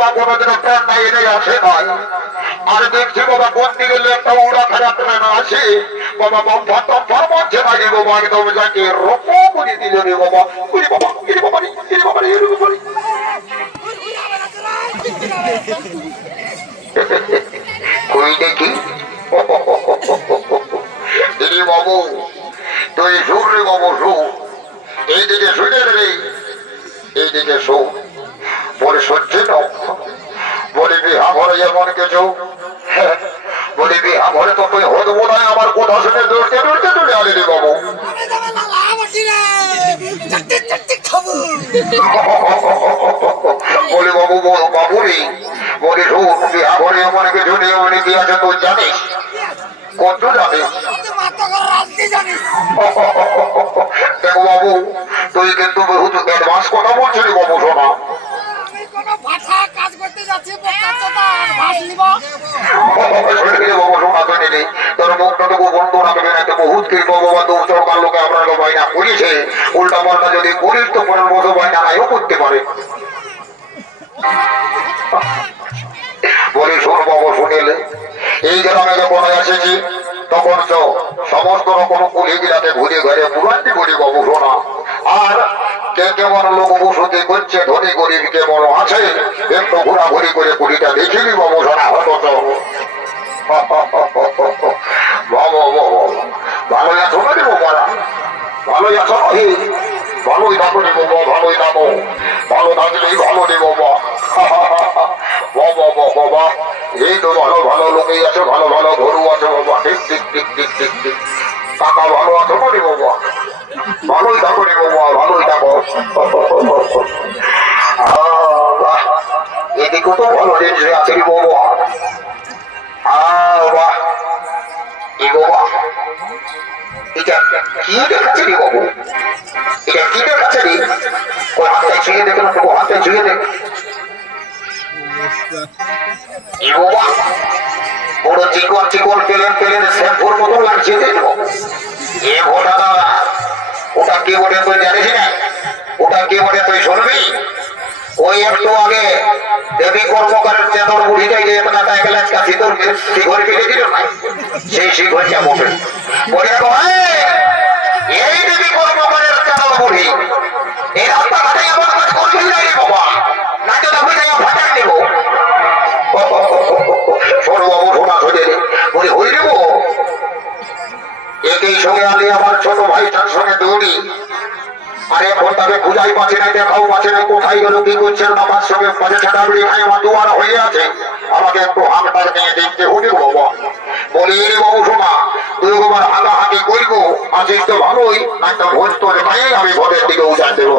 বাবা কোনোদিনও প্যান নাই এনে আসে নাই। আর দেখছি বাবা কোন দিকে একটা উড়া খারাপ না আসে বাবা বম্ফার মধ্যে নাই বাবা একদম যাকে রকম বুঝে দিল রে বাবা। বুঝি বাবা গিরি বাবা গিরি বাবা কই দেখি বাবু তুই শুন রে বাবু শুন, এইদিকে শুনে রে, এইদিকে শোন। বলে সহ্যে ন বলে বিহা ঘরে এমন কিছু, বলে বিহা ঘরে তো তুই হত বোধ হয় আমার কথা শুনে দৌড়তে দৌড়তে চলে আলি রে বাবু। বলে বাবু বাবু রে, বলে শোন বিহা ঘরে এমন কিছু নিয়ম নীতি আছে তুই জানিস? কত জানিস? দেখো বাবু তুই কিন্তু বহুত অ্যাডভান্স কথা বলছিস বাবু। শোনা তোর মুখটাটুকু বন্ধ রাখবেন। একটা বহুত কৃষ্ণ বাবা দু সরকার লোকে আপনাকে বাইনা করেছে, উল্টা পাল্টা যদি করিস তো পরের মতো বাইনা নাইও করতে পারে। বলি শোন বাবু শুনেলে, এই গ্রামে যখন এসেছি তখন তো সমস্ত রকম কুলিগিরাকে ঘুরে ঘুরে পুরান্তি করি বাবু। শোনা আর কে কেমন লোক বসতি করছে, ধনী গরিব কেমন আছে একটু ঘোরাঘুরি করে কুড়িটা দেখিনি বাবু। শোনা হতো তো ভালোই আছো না রে বাবারা? ভালোই আছো নাকি? ভালোই থাকো রে বাবা, ভালোই থাকো। ভালো থাকলেই ভালো রে বাবা। বাবা বাবা এই তো ভালো ভালো লোকেই আছে, ভালো ভালো গরু আছে বাবা। ঠিক ঠিক ঠিক ঠিক ঠিক ঠিক। কাকা ভালো আছো না রে বাবা? ভালোই থাকো রে বাবা, ভালোই থাকো। এদিকে তো ভালো জিনিস আছে রে বাবা। বাহ এ বাবা এটা কি দেখাচ্ছে রে বাবু? এটা কি দেখাচ্ছে রে? ওই হাতটাই ছুঁয়ে দেখে না, তবু হাতটাই ছুঁয়ে দেখ। এ বাবা বড় চিকন চিকন পেলেন পেলেন শ্যাম্পুর মতো লাগছে দেখবো। এ ভোটা দাদা ওটা কে বটে তুই জানিস না? ওটা কে বটে তুই শুনবি? ওই একটু আগে দেবী কর্মকারের চেতন বুড়িটাই যে একটা গেলে একটা শিকড় শিকড় কেটে দিল না, সেই শিকড়টা বসে বলে এই দেবী কর্মকারের চেতন বুড়ি এই রাস্তাঘাটে এমন কাজ করবি না রে বাবা, না তো দেখো যাই ফাটাই নেব। শোনো বাবু শোনা সোজে বলে হয়ে নেব। একই সঙ্গে আমি আমার ছোট ভাইটার সঙ্গে দৌড়ি, আর এখন তাকে খুঁজাই পাচ্ছে না, দেখাও পাচ্ছে না কোথায় গেল কি করছে। আমার সঙ্গে পাশে ছাটাগুলি খাই আমার দুয়ার হয়ে আছে, আমাকে একটু হাঁকটার নিয়ে দেখতে হবে বাবা। বলি রে বাবু শোনা তুই একবার হাঁটাহাঁটি করবো, আছিস তো ভালোই, একটা ভোজ তোর তাই আমি ঘরের দিকে উঠাই দেবো।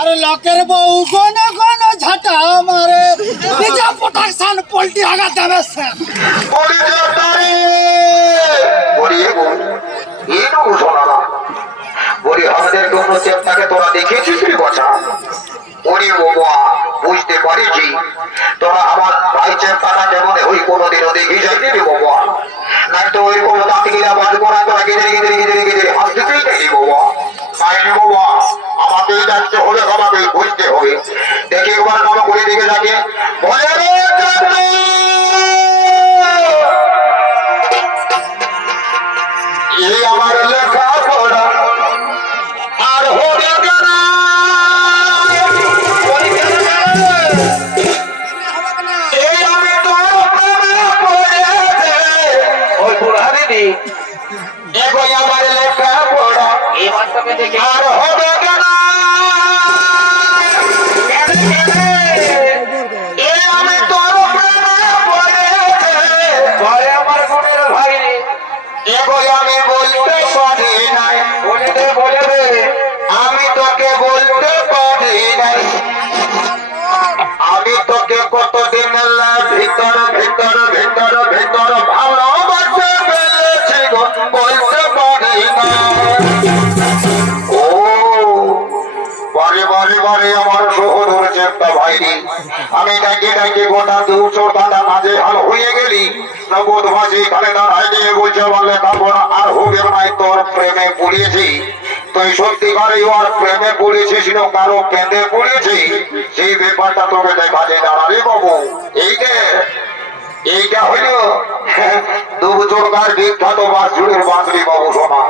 अरे लोकेर बहू कोनो कोनो झटा मारे बिजा प्रोटेक्शन पोल्ट्री आगा देवे से বলি আমাদের কোন চেষ্টাকে তোরা দেখেছিস রে বাছা? ওরে বাবা বুঝতে পারিছি তোরা আমার ভাই চেষ্টাটা যেমন ওই কোনোদিনও দেখি যাইনি রে বাবা, না তো ওই কোনো দাঁতগিরা বাদ করা তোরা গিদরে গিদরে গিদরে গিদরে হাসতেই দেখি বাবা। তাইলে বাবা আমাকেই দেখতে হবে, আমাকেই বুঝতে হবে। দেখি একবার কোনো করে দিকে থাকে বলে এই আমার লেখা পড়া আর হবে কেনা এই আমি তো ওই বুড়া দিদি এগোই আমার লেখা পড়া আর হবে কেনা এই আমি আমি ডাকে ডাকে গোটা দুশো দাদা মাঝে ভালো হয়ে গেলি নগদ ভাজি খালে দাঁড়াই দিয়ে বলছে বললে তারপর আর হবে না তোর প্রেমে পড়িয়েছি তুই সত্যিকারে ওর প্রেমে পড়েছিস না কারো কেঁদে পড়েছি সেই ব্যাপারটা তোকে দেখা যায় দাঁড়ালে বাবু এই যে এইটা হইল দুবচরকার বিখ্যাত বাস জুড়ের বাঁশরি বাবু সোনা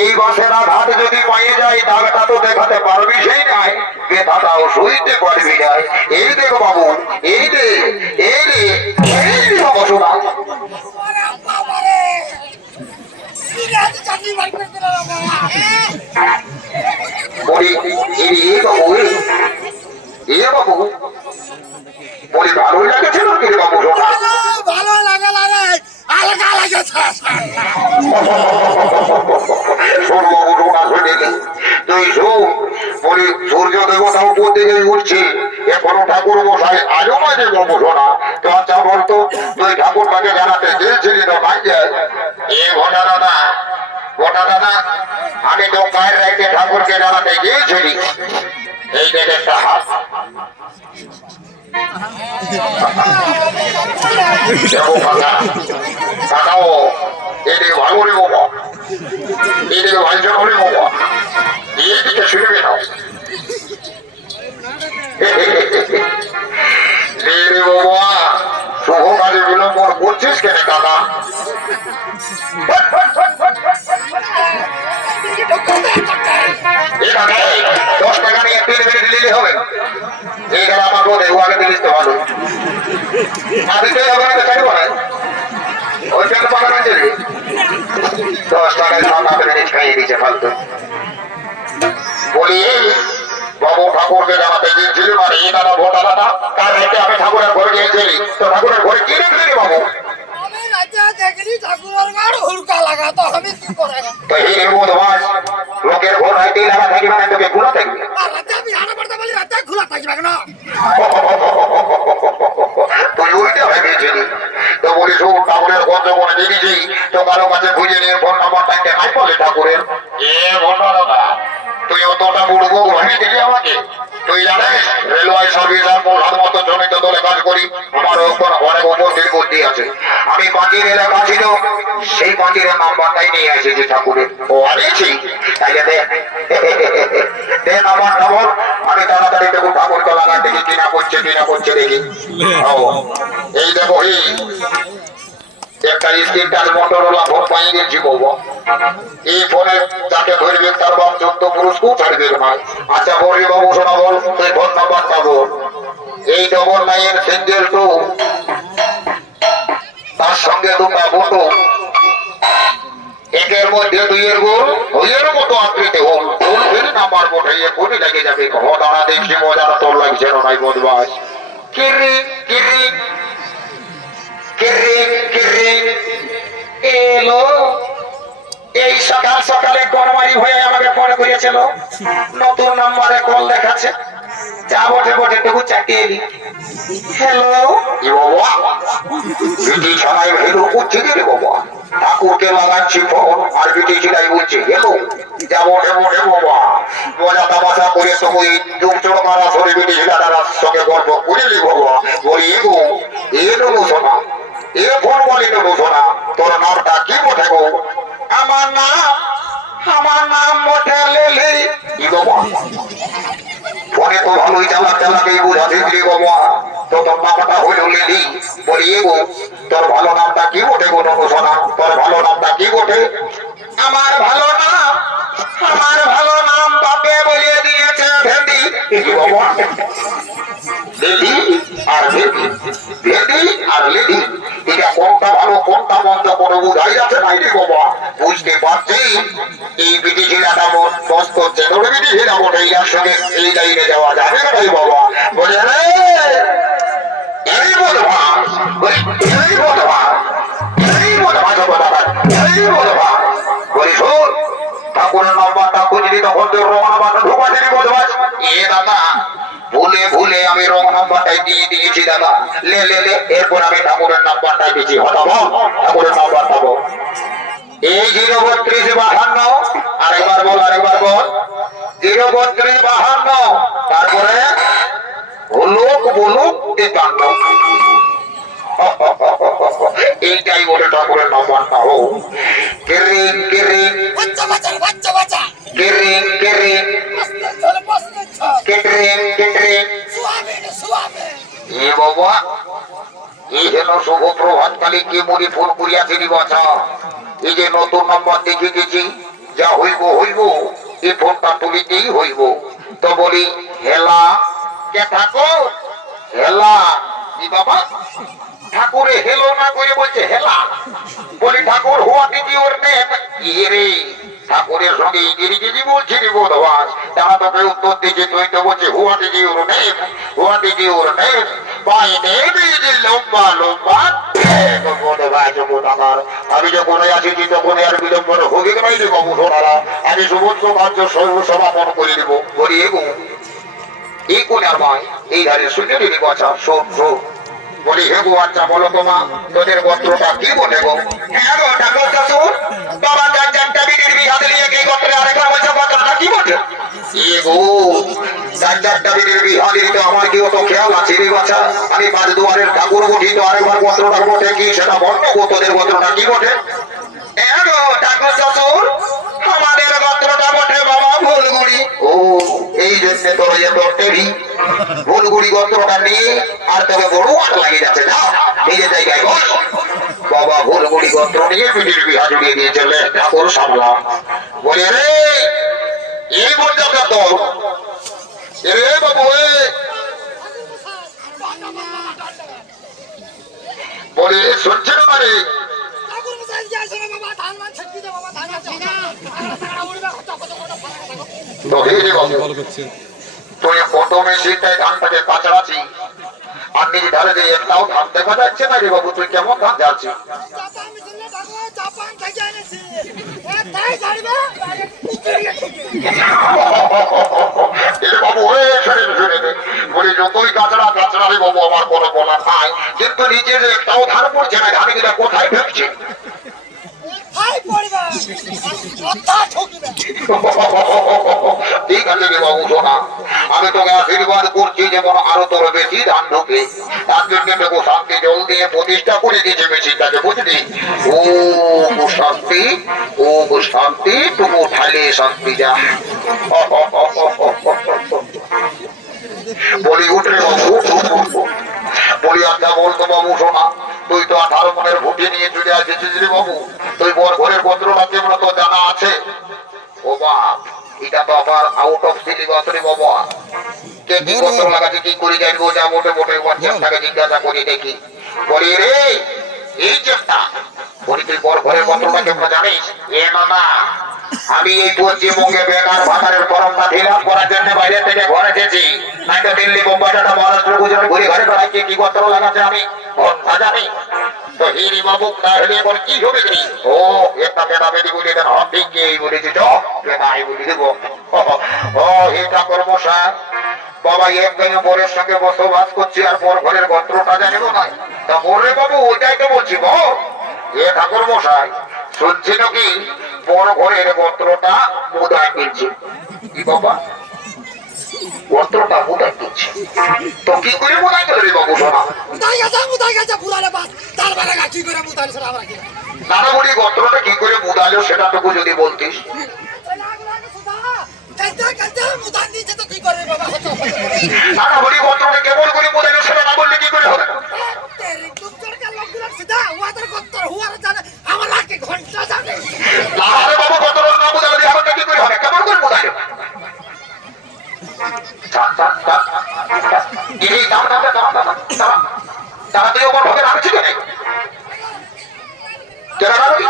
এই বাসের আঘাত যদি পাইয়ে যায় দাগটা তো দেখাতে পারবি সেই নাই ব্যথাটাও সইতে পারবি নাই এই দেখ বাবু এই রে এই রে এই রে বাবু সোনা বলি এ বাবু এ বাবু বলি ভালোই লাগেছে না কি বাবু সোনা ভালো লাগে লাগে আলগা লাগেছে শোন বাবু সোনা শুনিনি তুই শোন বলি সূর্য দেবতাও উপর দিকে উঠছে এখনো ঠাকুর মশাই আজও মাঝে বাবু সোনা তো আচ্ছা বলতো তুই ঠাকুরটাকে জানাতে গিয়েছিলি না ভাইয়া এ ঘটা দাদা আমি তো পায়ের রাইতে ঠাকুরকে জানাতে গিয়েছিলি এই দেখ একটা হাত কাকাও এদিকে ভালো রে বাবা এদিকে ভাইজন হলে বাবা এদিকে শুনবে না রে বাবা শুভ কাজে বিলম্ব করছিস কেন কাকা 10 টাকা নিয়ে 3 মিনিট দিলে হবে এই গেল আমার বোধে ওয়াকে দিলিস তো ভালো দিতে হবে না ছাড়বো না ওই কেন পাকা না চলবে 10 টাকায় 7 মিনিট খাইয়ে দিচ্ছে ফালতু বলি বাবু ঠাকুরকে জানাতে গিয়েছিল মানে এই দাদা ভোটা দাদা তার রেখে আমি ঠাকুরের ঘরে গিয়েছিলি তো ঠাকুরের ঘরে কি রেখেছিলি বাবু লোকের ঘর হাইতে লাগা থাকবে না তোকে খোলা থাকবে তুই উল্টে হয়ে গিয়েছিলি তো বলিস ঠাকুরের গন্ধ করে দিয়েছি তো কারো কাছে খুঁজে নিয়ে ফোন নাম্বারটা নাই বলে ঠাকুরের এ ঘন্টা দাদা তুই অতটা বুড়বো ভেঙে দিলি আমাকে তুই জানিস রেলওয়ে সার্ভিস আর প্রধান মতো জমিত দলে কাজ করি আমার অনেক উপস্থিত বুদ্ধি আছে আমি পাঁচির এলাকা ছিল সেই পাঁচির নাম্বারটাই নিয়ে এসেছি ঠাকুরের ও আনিয়েছি তাইলে দে নাম্বার খবর আমি তাড়াতাড়ি দেখুন ঠাকুরকে লাগাই দেখি কিনা করছে দেখি ও এই দেখো একটা স্ক্রিন টাচ মোটরোলা ফোন পাই গেছি বাবা এই ফোনে যাকে ধরবে তার বাপ 14 পুরুষ খুব ছাড়বে না আচ্ছা বলি বাবু শোনা বল তুই ফোন নাম্বার পাবো 899 তার সঙ্গে দুটা ফটো একের মধ্যে 2 এর গোল ওইয়ের মতো আকৃতি হোক ফুল ফেলে নাম্বার পাঠিয়ে কোনি লেগে যাবে ঘটনা দেখি মজার তোর লাগছে না নাই বদমাস কিরি কিরি এলো এই সকাল সকালে কর্মারি হয়ে আমাকে ফোন করেছিল নতুন নম্বরে কল দেখাচ্ছে যা বটে বটে টুকু চাকিয়ে এলি হ্যালো বিটি ছড়াই ভেলো করছে রে বাবা ঠাকুরকে লাগাচ্ছি ফোন আর বিটি ছিলাই বলছে হ্যালো যা বটে বটে বাবা মজা তামাশা করে তো ওই চুপচড় মারা সরে বিটি ছিলাটার সঙ্গে গল্প বুঝলি বাবা বলি এগো এলো শোনা এ ফোন বলি তো শোনা তোর নামটা কি বটে গো আমার নাম বটে লেলি কি বাবা ফোনে তো ভালোই চালাকেই বুঝাতে দিলি বাবা তো তোর নামটা হইল লেলি বলি এগো তোর ভালো নামটা কি বটে গো শোনা তোর ভালো নামটা কি বটে আমার ভালো নাম বাপে বলিয়ে দিয়েছে ভেন্ডি কি বাবা লেডি আর লেডি এটা কোনটা ভালো কোনটা মন্দ কোনো বুঝাই যাচ্ছে নাই রে বাবা বুঝতে পারছি এই বিটি ছেলেটা দোষ করছে তোর বিটি ছেলে বটে এর সঙ্গে এই লাইনে যাওয়া যাবে না ভাই বাবা বলে রে এই বলবা বলি শোন ঠাকুরের নাম্বারটা খুঁজলি তখন তোর রং নাম্বারটা ঢোকা দিলি বলবাস এ দাদা ভুলে আমি রং নাম্বারটাই দিয়ে দিয়েছি দাদা লে এরপর আমি ঠাকুরের নাম্বারটাই দিয়েছি হঠাৎ ঠাকুরের নাম্বারটা বল এই 03252 আরেকবার বল 03252 তারপরে হলুক বলুক এইটাই বলে ঠাকুরের নাম্বারটা হো কেরিং কেরিং বাচ্চা বাচ্চা বাচ্চা বাচ্চা কেরিং কেরিং আস্তে চল বসতে চল কেটরিং কেটরিং সুয়াবে এ বাবা এই হেন শুভ প্রভাত কালী কে মুড়ি ফোন করিয়াছি বছর এই যে নতুন নম্বর দেখে গেছি যা হইব হইব এই ফোনটা তুলিতেই হইব তো বলি হেলা কে ঠাকুর হেলা কি বাবা ঠাকুরে হেলো না করে বলছে হেলা বলি ঠাকুর হোয়াট ইজ ইউর নেম রে ঠাকুরের সঙ্গে ইংরেজি বলছি রে বোধবাস তারা তোকে উত্তর দিচ্ছে তুই তো বলছে what is your name what is your name my name is লম্বা লম্বা আমি যখন আসিছি তখন আর বিলম্বন হবে নাই রে বাবু সোনারা আমি সমস্ত কার্য সমাপন করে দেব বলি এগো এই কোন আর নয় এই ধারে শুনে নিবি বছর শোন শোন বলি হে গো আচ্ছা বলো তোমা তোদের গোত্রটা কি বলে গো হ্যাঁ গো ঠাকুর শ্বশুর বাবা চার চারটা বিটির বিহাতে নিয়ে কি গোত্রে আরেকটা বলছে গোত্রটা কি বলে এ গো চার চারটা বিটির বিহাতে তো আমার কি অত খেয়াল আছে রে বাচ্চা আমি পাঁচ দুয়ারের ঠাকুর বলি তো আরেকবার গোত্রটা বটে কি সেটা বন্য গো তোদের গোত্রটা কি বটে হ্যাঁ গো ঠাকুর শ্বশুর আমাদের গোত্রটা বটে বাবা ভুলগুড়ি ও এই জন্য তোর এত টেরি ভুলগুড়ি গোত্রটা নিয়ে আর তবে বড় আট লাগিয়ে যাচ্ছে না নিজের জায়গায় বস বাবা ভুলগুড়ি গোত্র নিয়ে পিটির বিহা জুড়িয়ে দিয়ে চলে ঠাকুর সামলাম বলে রে এই মর্যাদা তো রে বাবু বলে শুনছে না মানে ঠাকুর মশাই যাইছে না বাবা ধান মান ছেড়ে দে বাবা ধান আছে না উড়বে কত কত কত তো হে রে বাবু তুই প্রথমে সেটাই ধানটাকে কাছাড়াছি আর নিজে ধারে দিয়ে একটাও ধান দেখা যাচ্ছে না রে বাবু তুই কেমন ধান যাচ্ছিস চাপা মিশলে ঠাকুর চাপান থেকে এনেছি তাই ছাড়বে উতরিয়ে এ বাবু শুনে দে বলি যতই কাছাড়া কাছাড়া রে বাবু আমার কোনো বলার নাই কিন্তু নিজের একটাও ধান পড়ছে না ধান গুলা কোথায় ঢুকছে খাই পড়বে কথা ঠকিবে ঠিক আছে রে বাবু শোনা আমি তোকে আশীর্বাদ করছি যেমন আরো তোর বেশি ধান ঢুকে তার জন্য তোকে শান্তি জল দিয়ে প্রতিষ্ঠা করে দিয়েছে মেশিনটাকে বুঝলি ও শান্তি ও শান্তি টুকু ঠাইলে শান্তি যা বলি উঠে বাবু বলি আচ্ছা বলতো বাবু শোনা তুই তো 18 মনের ভুটি নিয়ে চলে আসেছিস রে বাবু তুই বর ঘরের গোত্রটা কেমন তো জানা আছে ও বাপ এটা তো আবার আউট অফ সিলেবাস রে বাবা কে কি গোত্র লাগাচ্ছে কি করে জানবো যা মোটে মোটে চেষ্টাকে জিজ্ঞাসা করি দেখি বলি রে এই চেষ্টা বলি তুই বর ঘরের গোত্রটা কেমন জানিস এ মামা আমি এই পশ্চিমবঙ্গে বেকার ভাতারের ফর্মটা ফিল আপ করার জন্য বাইরে থেকে ঘরে এসেছি নয়তো দিল্লি বোম্বাই টাটা মহারাষ্ট্র গুজরাট ঘুরে ঘরে বেড়াচ্ছি কি গোত্র লাগাচ্ছে আমি ঘন্টা জানি তো হিরি বাবু তাহলে এখন কি হবে কি ও একটা বেটা বেটি বলে দেন ঠিক এই বলেছি তো বেটাই বলে দেবো ও হে ঠাকুর মশাই বাবা একদিনে বরের সঙ্গে বসবাস করছি আর বর ঘরের গোত্রটা জানিব না তা বলরে বাবু ওইটাই তো বলছি গো এ ঠাকুর মশাই শুনছি নাকি বড় ঘরের গোত্রটা মুদায় দিচ্ছে কি বাবা গোত্রটা মুদায় দিচ্ছে তো কি করে মুদায় দিল রে বাবু শোনা মুদাই গেছে পুরালে বাস তার বারে কি করে মুদাই সেটা আমরা কি দাদা বলি গোত্রটা কি করে মুদাইলো সেটা তোকে যদি বলতিস মুদান দিয়েছে তো কি করবে বাবা দাদা বলি গোত্রটা কেমন করে মুদাইলো সেটা না বললে কি করে হবে বাবু গোত্র না মুদাইলো এখন কি করে হবে কেমন করে মুদাইলো তারা তুই ওপর ভাবে রাখছি কেন কেনা রাখবি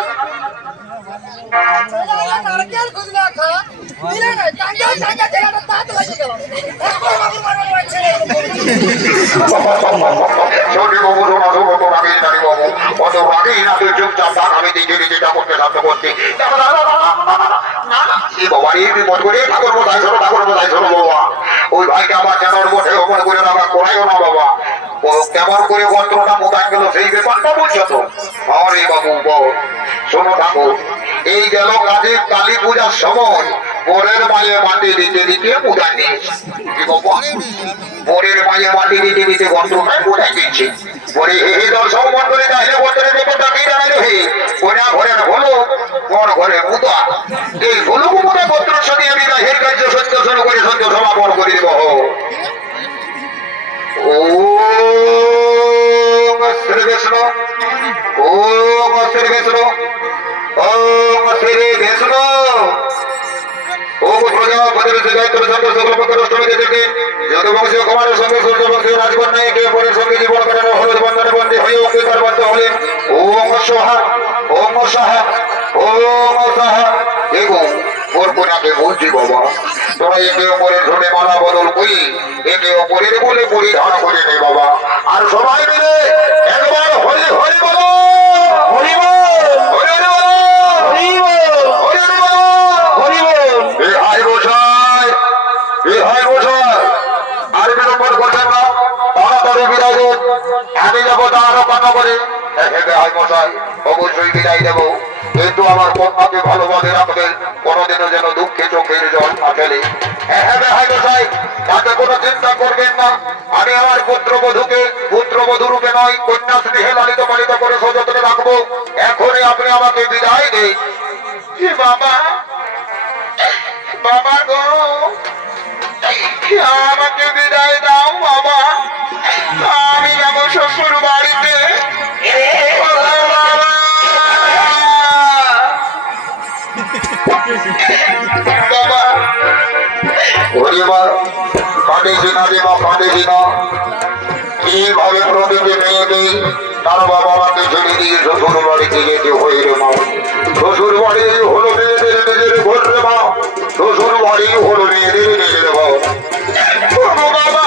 ওই ভাইকে আমার জানার মধ্যে ওপর করে আমরা করাইও না বাবা কেমন করে গোত্রটা মোদায় গেল সেই ব্যাপারটা বলছো তো আরে বাবু শোনো ঠাকুর এই গেল কাজে কালী পূজার সময় বরের মায়ে মাটি দিতে দিতে পূজা নিয়েছে বরের মায়ে মাটি দিতে দিতে গোত্রটাই পূজায় দিচ্ছে বলে হে দর্শক মন্ডলী তাহলে গোত্রের ব্যাপারটা যদুবংশীয় কুমারের সঙ্গে সূর্যবংশীয় রাজকন্যা একে অপরের সঙ্গে জীবন কাটানো হলুদ বন্ধনে বন্দী হয়ে অঙ্গীকারবদ্ধ হলেন। ওম সাহা ওম সাহা ওম সাহা। দেখো ওর কোনাকে বলছি বাবা, তোরা একে অপরের ধরে মালা বদল করি একে অপরের বলে পরিধান করে নে বাবা। আর সবাই মিলে একবার হরি হরি বলো, হরি বল, হরি হরি বলো, হরি বল, হরি হরি বলো, হরি বল। এ হাই বসাই, এ হাই বসাই, আর বিলম্ব করছেন না, তাড়াতাড়ি বিদায় দেন। আমি যাবো তারও কথা বলে। হাই বসাই, অবশ্যই বিদায় দেবো, কিন্তু আমার কন্যাকে ভালোভাবে রাখবেন, কোনোদিনও যেন দুঃখে চোখের জল না ফেলে। হাই বসাই, তাতে কোনো চিন্তা করবেন না। আমি আমার পুত্রবধূ রূপে নয়, কন্যা স্নেহে লালিত পালিত করে সযত্নে রাখবো। এখনই আপনি আমাকে বিদায় দেন। বাবা, বাবা গো, আমাকে বিদায় দাও বাবা, আমি যাবো শ্বশুর বাড়িতে। বাবা কাঁদেছি না রে মা, কাঁদেছি না। কিভাবে প্রতিটি মেয়েকে তার বাবা মাকে ছেড়ে দিয়ে শ্বশুর বাড়িতে যেতে হয়ে রে মা। শ্বশুর বাড়ি হলো মেয়েদের নিজের ঘর রে মা, শ্বশুর বাড়ি হলো মেয়েদের নিজের ঘর। বাবা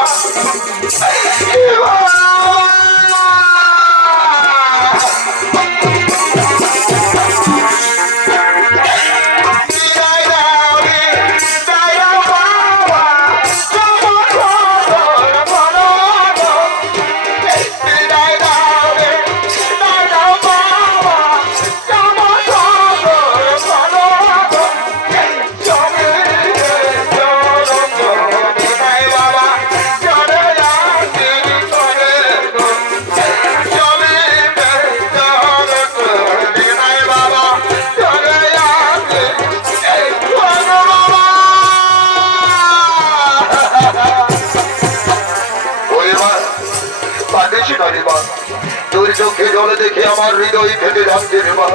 তোর চোখে জল দেখে আমার হৃদয় ফেটে যাচ্ছে রে মা,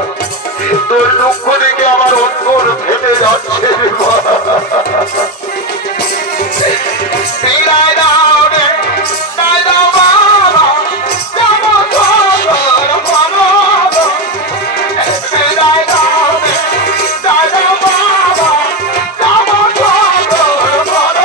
তোর দুঃখ দেখে আমার অন্তর ফেটে যাচ্ছে রে মা। বিদায় দাও রে, বিদায় দাও বাবা, যাবো তোর বাবা। বিদায় দাও রে, বিদায় দাও বাবা, যাবো তোর বাবা।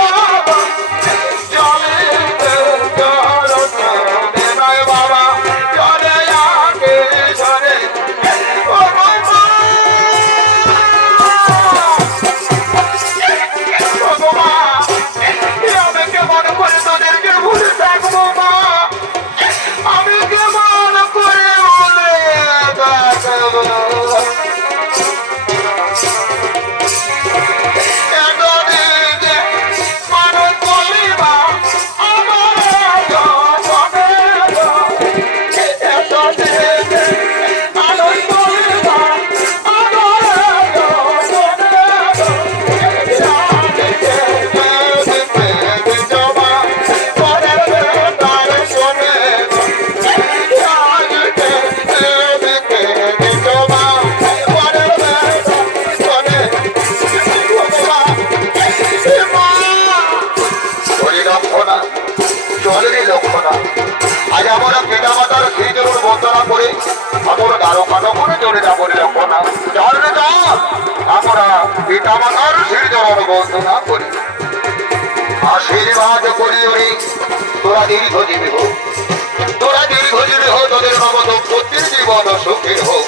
আজ আমরা পিতা মাতার সেই জন্য বন্দনা করে আমরা কারো কারো করে চলে যাবো লক্ষণা। চলবে তো আমরা পিতা মাতার সেই জন্য বন্দনা করি, আশীর্বাদ করি ওরে তোরা দীর্ঘজীবী হোক, তোরা দীর্ঘজীবী হোক, তোদের নব দম্পতির জীবন সুখী হোক।